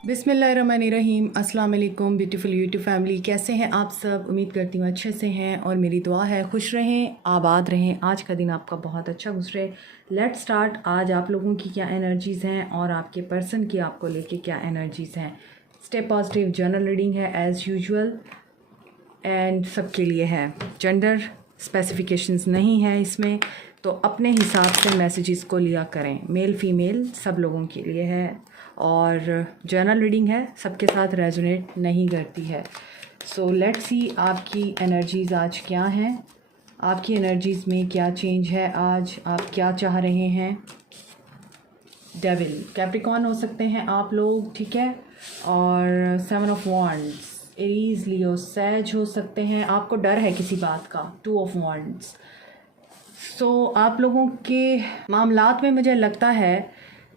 बिस्मिल्लाहिर्रहमानिर्रहीम। अस्सलाम वालेकुम ब्यूटीफुल यूट्यूब फैमिली, कैसे हैं आप सब? उम्मीद करती हूँ अच्छे से हैं और मेरी दुआ है खुश रहें, आबाद रहें। आज का दिन आपका बहुत अच्छा गुजरे। Let's start. आज आप लोगों की क्या एनर्जीज़ हैं और आपके पर्सन की आपको लेके क्या एनर्जीज़ हैं। स्टे पॉजिटिव जनरल रीडिंग है एज़ यूजुअल एंड सबके लिए है। जेंडर स्पेसिफिकेशंस नहीं है इसमें, तो अपने हिसाब से मैसेजेस को लिया करें। मेल फीमेल सब लोगों के लिए है और जनरल रीडिंग है, सबके साथ रेजोनेट नहीं करती है। सो लेट्स सी आपकी एनर्जीज़ आज क्या हैं, आपकी एनर्जीज़ में क्या चेंज है, आज आप क्या चाह रहे हैं। डेविल कैप्रिकॉर्न हो सकते हैं आप लोग, ठीक है, और 7 ऑफ वॉन्ड्स एरीज लियो सैज हो सकते हैं। आपको डर है किसी बात का, 2 ऑफ वॉन्ड्स। सो आप लोगों के मामलात में मुझे लगता है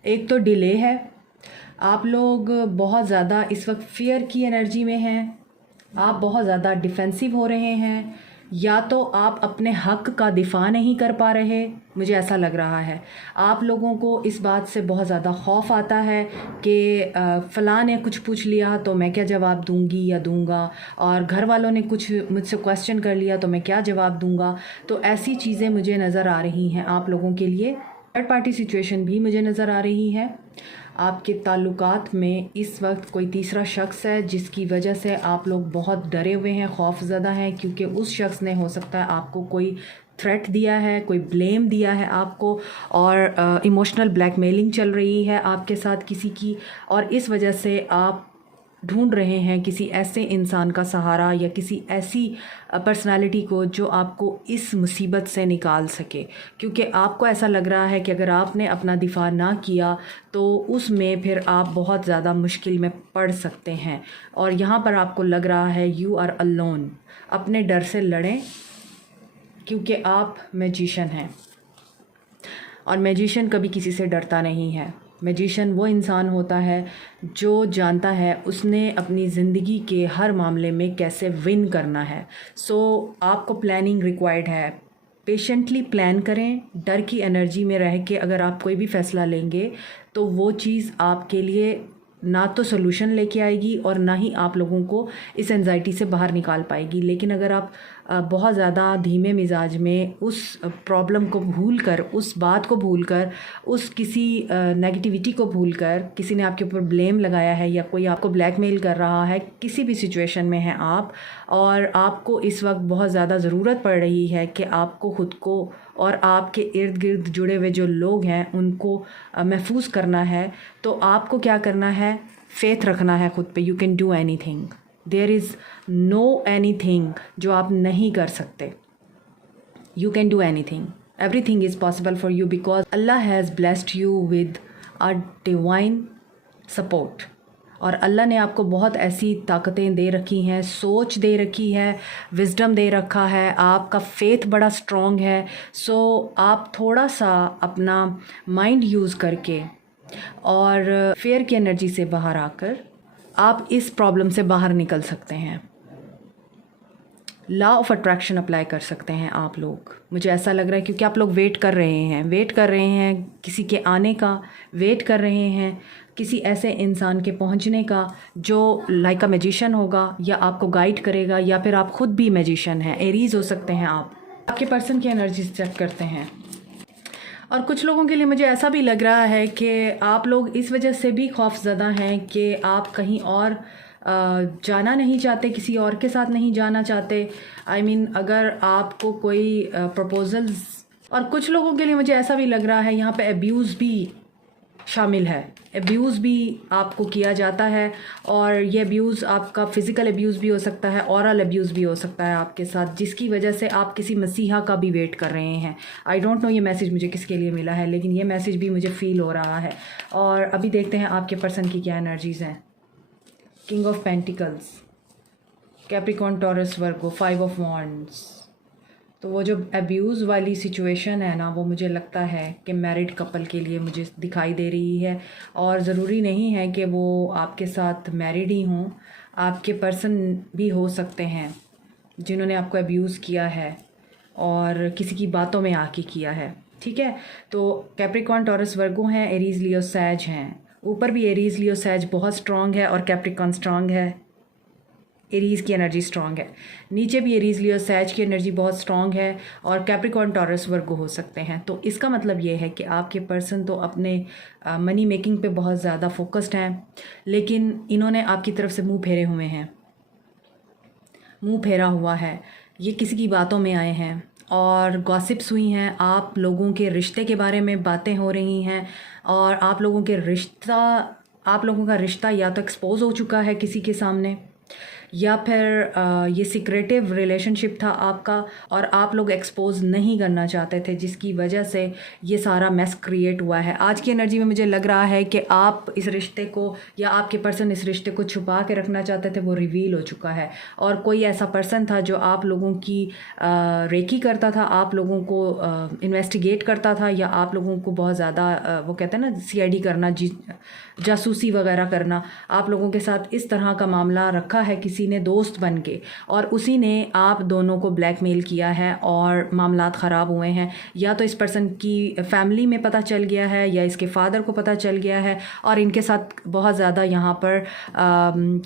एक तो डिले है, आप लोग बहुत ज़्यादा इस वक्त फियर की एनर्जी में हैं, आप बहुत ज़्यादा डिफेंसिव हो रहे हैं, या तो आप अपने हक़ का दिफा नहीं कर पा रहे। मुझे ऐसा लग रहा है आप लोगों को इस बात से बहुत ज़्यादा खौफ आता है कि फ़लाँ ने कुछ पूछ लिया तो मैं क्या जवाब दूंगी या दूंगा, और घर वालों ने कुछ मुझसे क्वेश्चन कर लिया तो मैं क्या जवाब दूंगा। तो ऐसी चीज़ें मुझे नज़र आ रही हैं आप लोगों के लिए। थर्ड पार्टी सिचुएशन भी मुझे नज़र आ रही है। आपके ताल्लुकात में इस वक्त कोई तीसरा शख्स है जिसकी वजह से आप लोग बहुत डरे हुए हैं, खौफज़दा हैं, क्योंकि उस शख्स ने हो सकता है आपको कोई थ्रेट दिया है, कोई ब्लेम दिया है आपको, और इमोशनल ब्लैकमेलिंग चल रही है आपके साथ किसी की, और इस वजह से आप ढूंढ रहे हैं किसी ऐसे इंसान का सहारा या किसी ऐसी पर्सनालिटी को जो आपको इस मुसीबत से निकाल सके। क्योंकि आपको ऐसा लग रहा है कि अगर आपने अपना दिफा ना किया तो उसमें फिर आप बहुत ज़्यादा मुश्किल में पड़ सकते हैं। और यहाँ पर आपको लग रहा है यू आर अलोन। अपने डर से लड़ें क्योंकि आप मैजिशियन हैं और मैजिशियन कभी किसी से डरता नहीं है। मैजिशियन वो इंसान होता है जो जानता है उसने अपनी ज़िंदगी के हर मामले में कैसे विन करना है। सो आपको प्लानिंग रिक्वायर्ड है। पेशेंटली प्लान करें, डर की एनर्जी में रह के अगर आप कोई भी फ़ैसला लेंगे तो वो चीज़ आपके लिए ना तो सोल्यूशन लेके आएगी और ना ही आप लोगों को इस एंजाइटी से बाहर निकाल पाएगी। लेकिन अगर आप बहुत ज़्यादा धीमे मिजाज में उस प्रॉब्लम को भूल कर, उस बात को भूल कर, उस किसी नेगेटिविटी को भूल कर, किसी ने आपके ऊपर ब्लेम लगाया है या कोई आपको ब्लैकमेल कर रहा है, किसी भी सिचुएशन में हैं आप और आपको इस वक्त बहुत ज़्यादा ज़रूरत पड़ रही है कि आपको ख़ुद को और आपके इर्द गिर्द जुड़े हुए जो लोग हैं उनको महफूज करना है, तो आपको क्या करना है? फ़ेथ रखना है ख़ुद पे। You can do anything, there is no anything जो आप नहीं कर सकते। You can do anything, everything is possible for you because Allah has blessed you with a divine support. और अल्लाह ने आपको बहुत ऐसी ताकतें दे रखी हैं, सोच दे रखी है, विज़डम दे रखा है, आपका फ़ेथ बड़ा स्ट्रॉन्ग है। सो आप थोड़ा सा अपना माइंड यूज़ करके और फेयर की एनर्जी से बाहर आकर आप इस प्रॉब्लम से बाहर निकल सकते हैं। लॉ ऑफ अट्रैक्शन अप्लाई कर सकते हैं आप लोग। मुझे ऐसा लग रहा है क्योंकि आप लोग वेट कर रहे हैं किसी के आने का, वेट कर रहे हैं किसी ऐसे इंसान के पहुंचने का जो लाइक अ मैजिशियन होगा या आपको गाइड करेगा, या फिर आप खुद भी मैजिशियन हैं, एरीज हो सकते हैं आप। आपके पर्सन की एनर्जी चेक करते हैं। और कुछ लोगों के लिए मुझे ऐसा भी लग रहा है कि आप लोग इस वजह से भी खौफज़दा हैं कि आप कहीं और जाना नहीं चाहते, किसी और के साथ नहीं जाना चाहते। आई मीन अगर आपको कोई प्रपोजल्स, और कुछ लोगों के लिए मुझे ऐसा भी लग रहा है यहाँ पे अब्यूज़ भी शामिल है। अब्यूज़ भी आपको किया जाता है और ये अब्यूज़ आपका फ़िज़िकल अब्यूज़ भी हो सकता है, औरल अब्यूज़ भी हो सकता है आपके साथ, जिसकी वजह से आप किसी मसीहा का भी वेट कर रहे हैं। आई डोंट नो ये मैसेज मुझे किसके लिए मिला है, लेकिन ये मैसेज भी मुझे फ़ील हो रहा है। और अभी देखते हैं आपके पर्सन की क्या एनर्जीज़ हैं। King of pentacles, Capricorn, taurus, Virgo, 5 of wands. तो वो जो अब्यूज़ वाली सिचुएशन है ना, वो मुझे लगता है कि मैरिड कपल के लिए मुझे दिखाई दे रही है। और ज़रूरी नहीं है कि वो आपके साथ मैरिड ही हों, आपके पर्सन भी हो सकते हैं जिन्होंने आपको अब्यूज़ किया है और किसी की बातों में आके किया है, ठीक है। तो कैप्रिकॉर्न, टॉरस, वर्गो हैं, एरीज, लियो, सैज हैं, ऊपर भी एरीज लियो सैज बहुत स्ट्रॉन्ग है और कैप्रिकॉन स्ट्रॉन्ग है, एरीज़ की एनर्जी स्ट्रॉन्ग है। नीचे भी एरीज़ लियो सैज की एनर्जी बहुत स्ट्रॉन्ग है और कैप्रिकॉन टॉरस वर्गो हो सकते हैं। तो इसका मतलब ये है कि आपके पर्सन तो अपने मनी मेकिंग पे बहुत ज़्यादा फोकस्ड हैं, लेकिन इन्होंने आपकी तरफ से मुंह फेरे हुए हैं, मुंह फेरा हुआ है। ये किसी की बातों में आए हैं और गॉसिप्स हुई हैं, आप लोगों के रिश्ते के बारे में बातें हो रही हैं और आप लोगों का रिश्ता या तो एक्सपोज हो चुका है किसी के सामने, या फिर ये सिक्रेटिव रिलेशनशिप था आपका और आप लोग एक्सपोज नहीं करना चाहते थे, जिसकी वजह से ये सारा मेस क्रिएट हुआ है। आज की एनर्जी में मुझे लग रहा है कि आप इस रिश्ते को या आपके पर्सन इस रिश्ते को छुपा के रखना चाहते थे, वो रिवील हो चुका है। और कोई ऐसा पर्सन था जो आप लोगों की रेकी करता था, आप लोगों को इन्वेस्टिगेट करता था, या आप लोगों को बहुत ज़्यादा वो कहते हैं ना CID करना, जासूसी वगैरह करना, आप लोगों के साथ इस तरह का मामला रखा है किसी ने दोस्त बन के, और उसी ने आप दोनों को ब्लैकमेल किया है और मामलात ख़राब हुए हैं। या तो इस पर्सन की फैमिली में पता चल गया है या इसके फादर को पता चल गया है और इनके साथ बहुत ज़्यादा यहाँ पर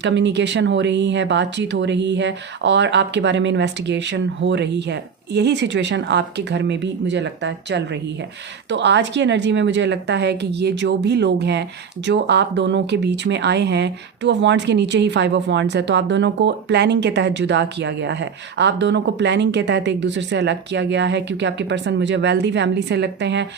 कम्युनिकेशन हो रही है, बातचीत हो रही है और आपके बारे में इन्वेस्टिगेशन हो रही है। यही सिचुएशन आपके घर में भी मुझे लगता है चल रही है। तो आज की एनर्जी में मुझे लगता है कि ये जो भी लोग हैं जो आप दोनों के बीच में आए हैं, 2 ऑफ वांड्स के नीचे ही 5 ऑफ वांड्स है, तो आप दोनों को प्लानिंग के तहत जुदा किया गया है। आप दोनों को प्लानिंग के तहत एक दूसरे से अलग किया गया है, क्योंकि आपके पर्सन मुझे वेल्दी फैमिली से लगते हैं,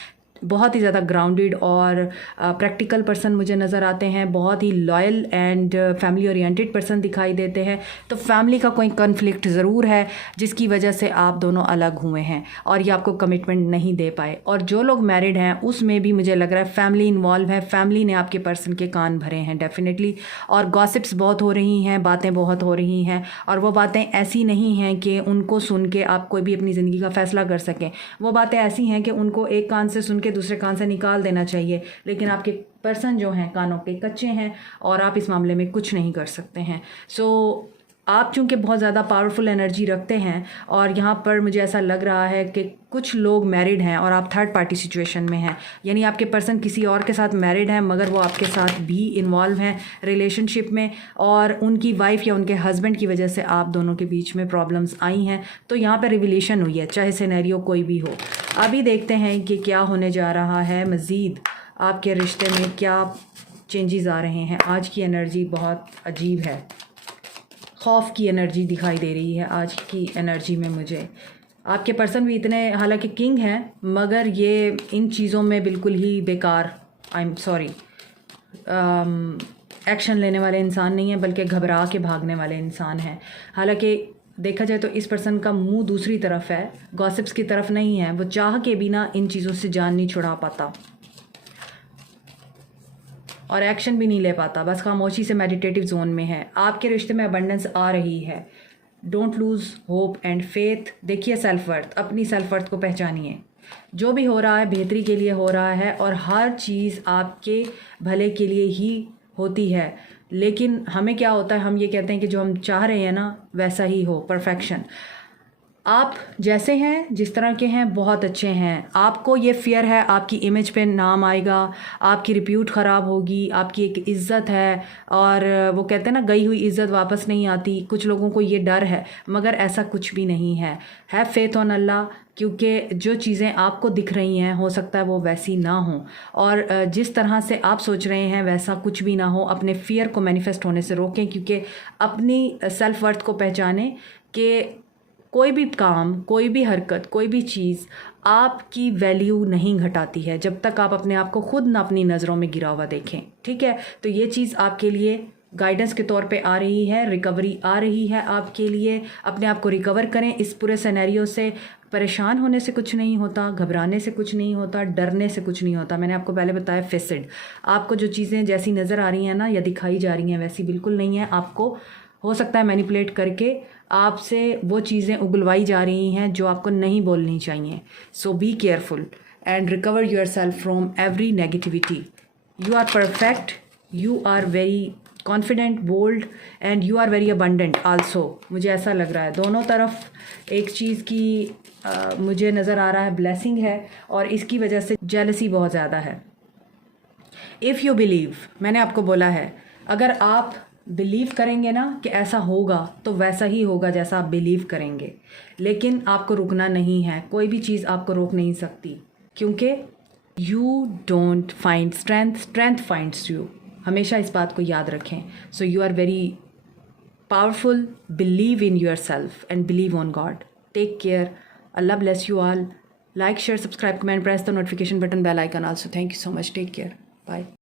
बहुत ही ज़्यादा ग्राउंडेड और प्रैक्टिकल पर्सन मुझे नज़र आते हैं, बहुत ही loyal and family oriented person दिखाई देते हैं। तो फैमिली का कोई कन्फ्लिक्ट ज़रूर है जिसकी वजह से आप दोनों अलग हुए हैं और ये आपको कमिटमेंट नहीं दे पाए। और जो लोग मैरिड हैं उसमें भी मुझे लग रहा है फैमिली इन्वॉल्व है, फैमिली ने आपके पर्सन के कान भरे हैं डेफिनेटली। और गॉसिप्स बहुत हो रही हैं, बातें बहुत हो रही हैं, और वो बातें ऐसी नहीं हैं कि उनको सुन के आप कोई भी अपनी ज़िंदगी का फ़ैसला कर सकें। वो बातें ऐसी हैं कि उनको एक कान से सुन के दूसरे कान से निकाल देना चाहिए, लेकिन आपके पर्सन जो हैं कानों के कच्चे हैं और आप इस मामले में कुछ नहीं कर सकते हैं। सो आप चूँकि बहुत ज़्यादा पावरफुल एनर्जी रखते हैं और यहाँ पर मुझे ऐसा लग रहा है कि कुछ लोग मैरिड हैं और आप थर्ड पार्टी सिचुएशन में हैं, यानी आपके पर्सन किसी और के साथ मैरिड हैं मगर वो आपके साथ भी इन्वॉल्व हैं रिलेशनशिप में, और उनकी वाइफ या उनके हस्बैंड की वजह से आप दोनों के बीच में प्रॉब्लम्स आई हैं। तो यहाँ पर रिविलेशन हुई है, चाहे सिनेरियो कोई भी हो। अभी देखते हैं कि क्या होने जा रहा है मज़ीद, आपके रिश्ते में क्या चेंजेस आ रहे हैं। आज की एनर्जी बहुत अजीब है, खौफ की एनर्जी दिखाई दे रही है आज की एनर्जी में मुझे। आपके पर्सन भी इतने, हालांकि किंग हैं, मगर ये इन चीज़ों में बिल्कुल ही बेकार, आई एम सॉरी, एक्शन लेने वाले इंसान नहीं है, बल्कि घबरा के भागने वाले इंसान हैं। हालांकि देखा जाए तो इस पर्सन का मुंह दूसरी तरफ है, गॉसिप्स की तरफ नहीं है। वो चाह के बिना इन चीज़ों से जान नहीं छुड़ा पाता और एक्शन भी नहीं ले पाता, बस खामोशी से मेडिटेटिव जोन में है। आपके रिश्ते में अबंडेंस आ रही है। Don't lose hope and faith. देखिए सेल्फ वर्थ, अपनी सेल्फ वर्थ को पहचानिए। जो भी हो रहा है बेहतरी के लिए हो रहा है और हर चीज़ आपके भले के लिए ही होती है। लेकिन हमें क्या होता है, हम ये कहते हैं कि जो हम चाह रहे हैं ना वैसा ही हो, परफेक्शन। आप जैसे हैं, जिस तरह के हैं, बहुत अच्छे हैं। आपको ये फियर है आपकी इमेज पे नाम आएगा, आपकी रिप्यूट ख़राब होगी, आपकी एक इज़्ज़त है, और वो कहते हैं ना गई हुई इज़्ज़त वापस नहीं आती। कुछ लोगों को ये डर है, मगर ऐसा कुछ भी नहीं है। हैव फेथ ऑन अल्लाह, क्योंकि जो चीज़ें आपको दिख रही हैं हो सकता है वो वैसी ना हो, और जिस तरह से आप सोच रहे हैं वैसा कुछ भी ना हो। अपने फियर को मैनिफेस्ट होने से रोकें, क्योंकि अपनी सेल्फ वर्थ को पहचानें कि कोई भी काम, कोई भी हरकत, कोई भी चीज़ आपकी वैल्यू नहीं घटाती है जब तक आप अपने आप को खुद ना अपनी नज़रों में गिरा हुआ देखें। ठीक है, तो ये चीज़ आपके लिए गाइडेंस के तौर पे आ रही है, रिकवरी आ रही है आपके लिए। अपने आप को रिकवर करें इस पूरे सिनेरियो से। परेशान होने से कुछ नहीं होता, घबराने से कुछ नहीं होता, डरने से कुछ नहीं होता। मैंने आपको पहले बताया फिक्स्ड, आपको जो चीज़ें जैसी नज़र आ रही हैं ना या दिखाई जा रही हैं वैसी बिल्कुल नहीं है। आपको हो सकता है मैनिपुलेट करके आपसे वो चीज़ें उगलवाई जा रही हैं जो आपको नहीं बोलनी चाहिए। So be careful and recover yourself from every negativity. You are perfect, you are very confident, bold and you are very abundant also. मुझे ऐसा लग रहा है दोनों तरफ एक चीज़ की मुझे नज़र आ रहा है ब्लेसिंग है, और इसकी वजह से जेलसी बहुत ज़्यादा है। इफ़ यू बिलीव, मैंने आपको बोला है, अगर आप बिलीव करेंगे ना कि ऐसा होगा तो वैसा ही होगा जैसा आप बिलीव करेंगे। लेकिन आपको रुकना नहीं है, कोई भी चीज़ आपको रोक नहीं सकती, क्योंकि you don't find strength, strength finds you. हमेशा इस बात को याद रखें। So you are very powerful. Believe in yourself and believe on God. Take care. Allah bless you all. Like, share, subscribe, comment, press the notification button, bell icon also. Thank you so much. Take care. Bye.